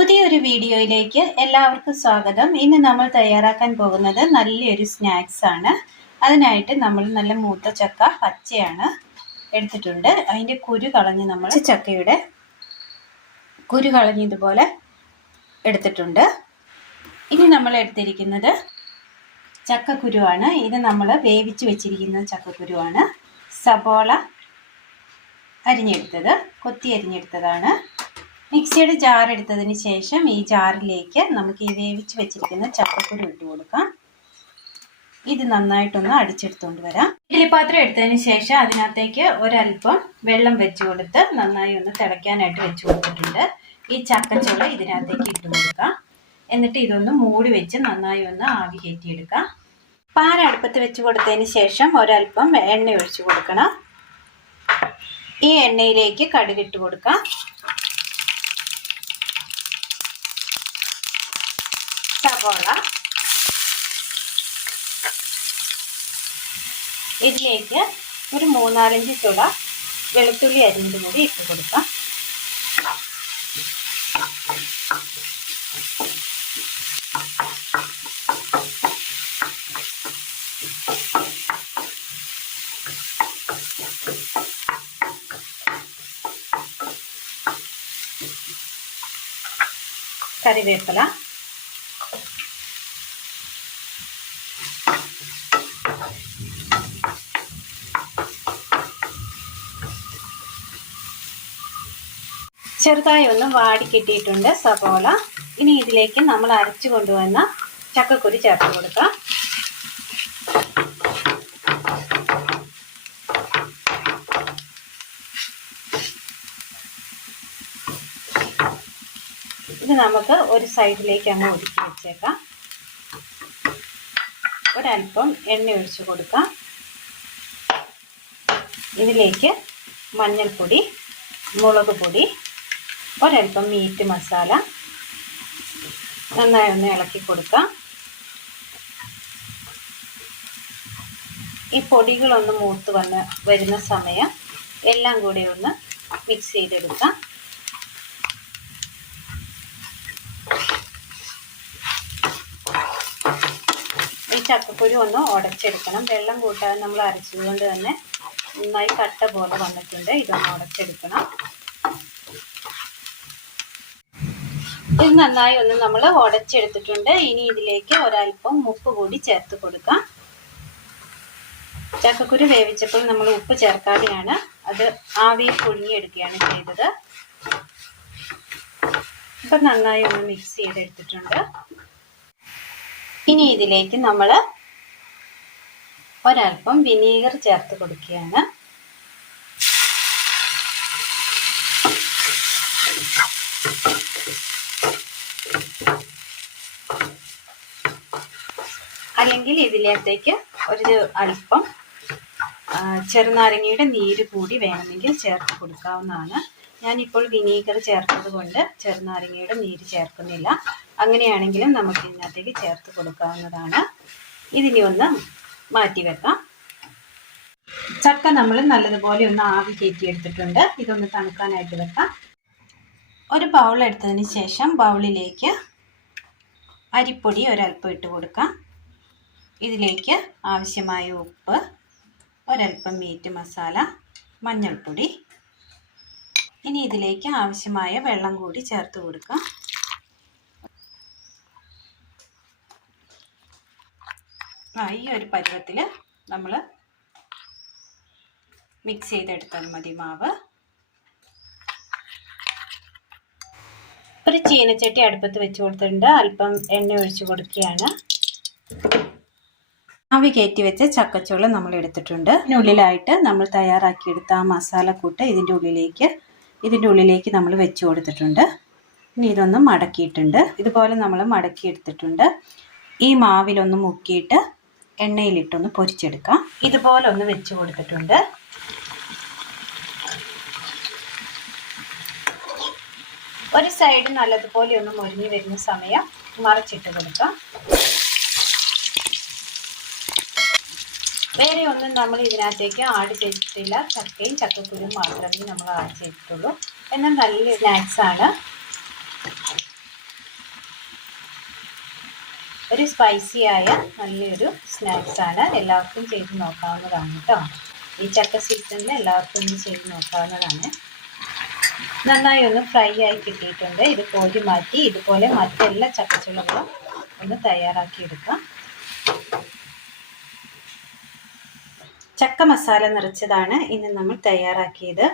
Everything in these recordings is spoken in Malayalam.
പുതിയൊരു വീഡിയോയിലേക്ക് എല്ലാവർക്കും സ്വാഗതം. ഇന്ന് നമ്മൾ തയ്യാറാക്കാൻ പോകുന്നത് നല്ലൊരു സ്നാക്സ് ആണ്. അതിനായിട്ട് നമ്മൾ നല്ല മൂത്ത ചക്ക പച്ചയാണ് എടുത്തിട്ടുണ്ട്. അതിൻ്റെ കുരു കളഞ്ഞ് നമ്മൾ ചക്കയുടെ കുരു കളഞ്ഞ് ഇതുപോലെ എടുത്തിട്ടുണ്ട്. ഇനി നമ്മൾ എടുത്തിരിക്കുന്നത് ചക്കക്കുരുവാണ്. ഇത് നമ്മൾ വേവിച്ച് വെച്ചിരിക്കുന്ന ചക്കക്കുരുവാണ്. സബോള അരിഞ്ഞെടുത്തത്, കൊത്തി അരിഞ്ഞെടുത്തതാണ്. മിക്സിയുടെ ജാർ എടുത്തതിന് ശേഷം ഈ ജാറിലേക്ക് നമുക്ക് ഈ വേവിച്ച് വെച്ചിരിക്കുന്ന ചക്കക്കുരു ഇട്ട് കൊടുക്കാം. ഇത് നന്നായിട്ടൊന്ന് അടിച്ചെടുത്തുകൊണ്ട് വരാം. ഇഡ്ഡലി പാത്രം എടുത്തതിന് ശേഷം അതിനകത്തേക്ക് ഒരല്പം വെള്ളം വെച്ച് കൊടുത്ത് നന്നായി ഒന്ന് തിളയ്ക്കാനായിട്ട് വെച്ച് കൊടുത്തിട്ടുണ്ട്. ഈ ചക്കച്ചുള ഇതിനകത്തേക്ക് ഇട്ട് കൊടുക്കാം. എന്നിട്ട് ഇതൊന്ന് മൂടി വെച്ച് നന്നായി ഒന്ന് ആവി കയറ്റിയെടുക്കാം. പാൻ അടുപ്പത്ത് വെച്ച് കൊടുത്തതിന് ശേഷം ഒരല്പം എണ്ണ ഒഴിച്ച് കൊടുക്കണം. ഈ എണ്ണയിലേക്ക് കടുകിട്ട് കൊടുക്കാം. സവോള, ഇതിലേക്ക് ഒരു 3-4 ചുള വെളുത്തുള്ളി അരിഞ്ഞത് കൂടി ഇട്ട് കൊടുക്കാം. കറിവേപ്പില, ചെറുതായി ഒന്ന് വാടി കിട്ടിയിട്ടുണ്ട് സവോള. ഇനി ഇതിലേക്ക് നമ്മൾ അരച്ചു കൊണ്ടുവന്ന ചക്കക്കുരു ചേർത്ത് കൊടുക്കാം. ഇത് നമുക്ക് ഒരു സൈഡിലേക്ക് അങ്ങ് ഒതുക്കി വെച്ചേക്കാം. ഒരല്പം എണ്ണ ഒഴിച്ച് കൊടുക്കാം. ഇതിലേക്ക് മഞ്ഞൾപ്പൊടി, മുളക് പൊടി, ഒരല്പം മീറ്റ് മസാല നന്നായി ഒന്ന് ഇളക്കി കൊടുക്കാം. ഈ പൊടികളൊന്ന് മൂത്ത് വരുന്ന സമയം എല്ലാം കൂടി ഒന്ന് മിക്സ് ചെയ്തെടുക്കാം. ഈ ചക്കക്കുരു ഒന്ന് ഉടച്ചെടുക്കണം. വെള്ളം കൂട്ടാതെ നമ്മൾ അരച്ചത് കൊണ്ട് തന്നെ നന്നായി കട്ട പോലെ വന്നിട്ടുണ്ട്. ഇതൊന്ന് ഉടച്ചെടുക്കണം. ഇത് നന്നായി ഒന്ന് നമ്മൾ ഉടച്ചെടുത്തിട്ടുണ്ട്. ഇനി ഇതിലേക്ക് ഒരല്പം ഉപ്പ് കൂടി ചേർത്ത് കൊടുക്കാം. ചക്കക്കുരു വേവിച്ചപ്പോൾ നമ്മൾ ഉപ്പ് ചേർക്കാതെയാണ് അത് ആവിയിൽ പുഴുങ്ങിയെടുക്കുകയാണ് ചെയ്തത്. ഇപ്പം നന്നായി ഒന്ന് മിക്സ് ചെയ്തെടുത്തിട്ടുണ്ട്. ഇനി ഇതിലേക്ക് നമ്മൾ ഒരല്പം വിനീഗർ ചേർത്ത് കൊടുക്കുകയാണ്. അല്ലെങ്കിൽ ഇതിലേക്ക് ഒരു അല്പം ചെറുനാരങ്ങയുടെ നീര് കൂടി വേണമെങ്കിൽ ചേർത്ത് കൊടുക്കാവുന്നതാണ്. ഞാനിപ്പോൾ വിനീഗർ ചേർത്തത് കൊണ്ട് ചെറുനാരങ്ങയുടെ നീര് ചേർക്കുന്നില്ല. അങ്ങനെയാണെങ്കിലും നമുക്ക് ഇതിനകത്തേക്ക് ചേർത്ത് കൊടുക്കാവുന്നതാണ്. ഇതിനെ ഒന്ന് മാറ്റി വെക്കാം. ചക്ക നമ്മൾ നല്ലതുപോലെ ഒന്ന് ആവി കയറ്റിയെടുത്തിട്ടുണ്ട്. ഇതൊന്ന് തണുക്കാനായിട്ട് വെക്കാം. ഒരു ബൗൾ എടുത്തതിന് ശേഷം ബൗളിലേക്ക് അരിപ്പൊടി ഒരല്പം ഇട്ട് കൊടുക്കാം. ഇതിലേക്ക് ആവശ്യമായ ഉപ്പ്, ഒരല്പം മീറ്റ് മസാല, മഞ്ഞൾപ്പൊടി. ഇനി ഇതിലേക്ക് ആവശ്യമായ വെള്ളം കൂടി ചേർത്ത് കൊടുക്കാം. ഈ ഒരു പരുവത്തിൽ നമ്മൾ മിക്സ് ചെയ്തെടുത്താൽ മതി മാവ്. ഒരു ചീനച്ചട്ടി അടുപ്പത്ത് വെച്ച് കൊടുത്തിട്ടുണ്ട്. അല്പം എണ്ണ ഒഴിച്ച് കൊടുക്കുകയാണ്. ആവി കയറ്റി വെച്ച ചക്കച്ചുള നമ്മൾ എടുത്തിട്ടുണ്ട്. ഇതിനുള്ളിലായിട്ട് നമ്മൾ തയ്യാറാക്കിയെടുത്ത ആ മസാലക്കൂട്ട് ഇതിൻ്റെ ഉള്ളിലേക്ക് നമ്മൾ വെച്ച് കൊടുത്തിട്ടുണ്ട്. ഇനി ഇതൊന്ന് മടക്കിയിട്ടുണ്ട്. ഇതുപോലെ നമ്മൾ മടക്കിയെടുത്തിട്ടുണ്ട്. ഈ മാവിലൊന്ന് മുക്കിയിട്ട് എണ്ണയിലിട്ടൊന്ന് പൊരിച്ചെടുക്കാം. ഇതുപോലെ ഒന്ന് വെച്ച് കൊടുത്തിട്ടുണ്ട്. ഒരു സൈഡ് നല്ലതുപോലെ ഒന്ന് മൊരിഞ്ഞ് വരുന്ന സമയം മറിച്ചിട്ട് കൊടുക്കാം. വേറെ ഒന്നും നമ്മൾ ഇതിനകത്തേക്ക് ആഡ് ചെയ്തിട്ടില്ല. ചക്കയും ചക്കക്കുരുവും മാത്രമേ നമ്മൾ ആഡ് ചെയ്തിട്ടുള്ളൂ. എന്നാൽ നല്ല സ്നാക്സ് ആണ്. ഒരു സ്പൈസിയായ നല്ലൊരു സ്നാക്സാണ്. എല്ലാവർക്കും ചെയ്ത് നോക്കാവുന്നതാണ് കേട്ടോ. ഈ ചക്ക സീസണിൽ എല്ലാവർക്കും ഒന്ന് ചെയ്ത് നോക്കാവുന്നതാണ്. നന്നായി ഒന്ന് ഫ്രൈ ആയി കിട്ടിയിട്ടുണ്ട്. ഇത് കോരി മാറ്റി ഇതുപോലെ മറ്റെല്ലാ ചക്കച്ചുളകളും ഒന്ന് തയ്യാറാക്കി എടുക്കാം. ചക്ക മസാല നിറച്ചതാണ് ഇന്ന് നമ്മൾ തയ്യാറാക്കിയത്.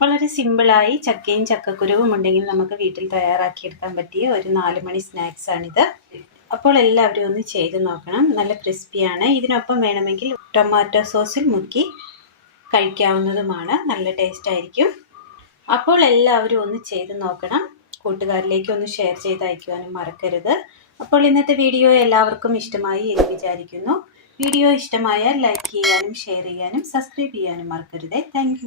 വളരെ സിമ്പിളായി ചക്കയും ചക്കക്കുരുവും ഉണ്ടെങ്കിൽ നമുക്ക് വീട്ടിൽ തയ്യാറാക്കിയെടുക്കാൻ പറ്റിയ ഒരു 4 മണി സ്നാക്സാണിത്. അപ്പോൾ എല്ലാവരും ഒന്ന് ചെയ്ത് നോക്കണം. നല്ല ക്രിസ്പിയാണ്. ഇതിനൊപ്പം വേണമെങ്കിൽ ടൊമാറ്റോ സോസിൽ മുക്കി കഴിക്കാവുന്നതുമാണ്. നല്ല ടേസ്റ്റ് ആയിരിക്കും. അപ്പോൾ എല്ലാവരും ഒന്ന് ചെയ്ത് നോക്കണം. കൂട്ടുകാരിലേക്ക് ഒന്ന് ഷെയർ ചെയ്ത് അയക്കുവാനും മറക്കരുത്. അപ്പോൾ ഇന്നത്തെ വീഡിയോ എല്ലാവർക്കും ഇഷ്ടമായി എന്ന് വിചാരിക്കുന്നു. വീഡിയോ ഇഷ്ടമായാൽ ലൈക്ക് ചെയ്യാനും ഷെയർ ചെയ്യാനും സബ്സ്ക്രൈബ് ചെയ്യാനും മറക്കരുത്. താങ്ക്